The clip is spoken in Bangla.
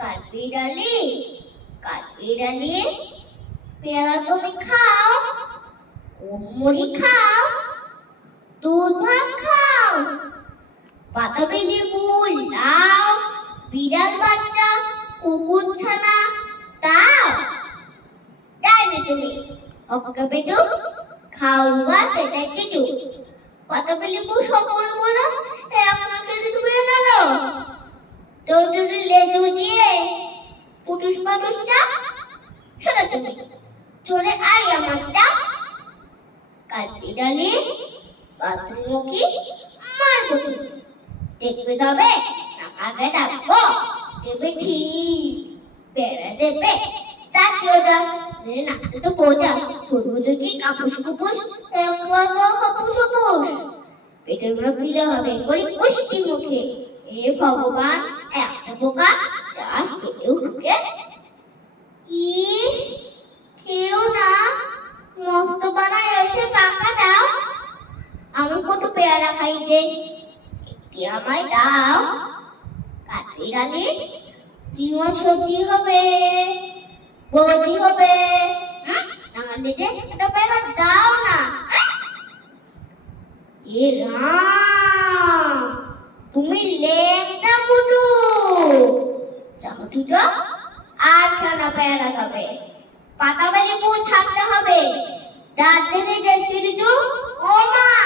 কাঠবিড়ালি কাঠবিড়ালি, পেয়ারা তুমি খাও, কুমড়ি খাও, দুধ ভাত খাও বাতাবি লেবু লাউ বিড়াল বাচ্চা, কুকুর ছানা তাও তাই না তুমি অক্কা পেটু খাও বা চেটাই চিটু বাতাবি লেবু সকলে বলো আপনার খেলে তুমি এনালো তো লেজু দিয়ে পুটুস পাটুস চা শোনা তুমি আই আমার চা কালকে ডালি দেখবে তবে টাকাকে ডাকবো, দেবে ঠিক দেবে যা রে নাকতে তো কি কাপুস কুপুস হাপুস হুপুস। পেটেরগুলো পিলে হবে করি পুষ্টি মুখে এ ভগবান, একটা পোকা আমি কত পেয়ারা খাই যে? একটি আমায় দাও। কাঠি ডালি জীবন সত্যি হবে বৌদি হবে। তুমি আর পেয়ারা পাতা বেলি ছাড়তে হবে। দাঁত টুটু ও মা!